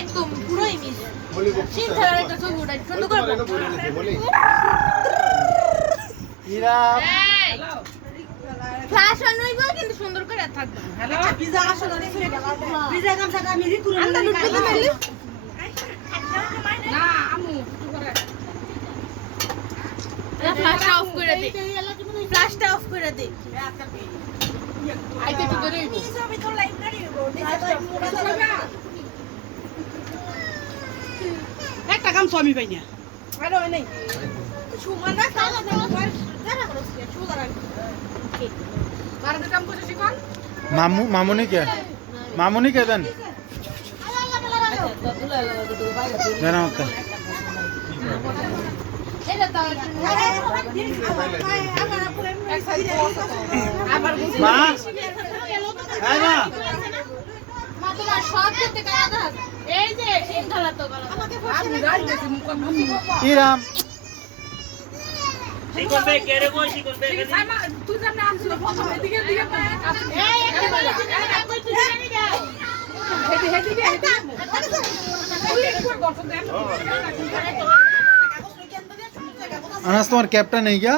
একদম পুরোই miss scene খেলার একটা ছবি উঠাই সুন্দর করে ফ্ল্যাশ অন হইব কিন্তু সুন্দর করে থাকবে হ্যালো পিজা আসলে অনেক ফিরে গেল পিজা কাম সাকা আমি রি করে না না আমু একটু করে ফ্ল্যাশটা অফ করে দে ফ্ল্যাশটা অফ করে দে আইতে তো ধরে পিজা ভিতর লাইব্রেরি একটা কাম স্বামী পাই না আরে ওই নাই সুমন না খাওয়া দাওয়া কর যারা করছ সুগার বারো কাম করছ শিখন मामूनी क्या मामूनी क्या देन देना होता है माँ है माँ তোমার সব করতে কাদা এই যে সিন ঢালা তো আমি গাল দিছি মুখ इराम শিকল বে কে রে কই শিকল বে তুই জানা আমছিল প্রথম এদিকে দিকে এই একটা বলে কই তুই জানি যাও হেদি अनस तुम्हारा कैप्टन नहीं क्या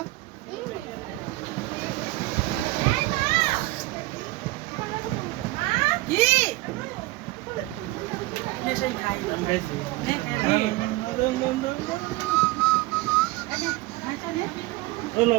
কি নেশাই খাই হ্যালো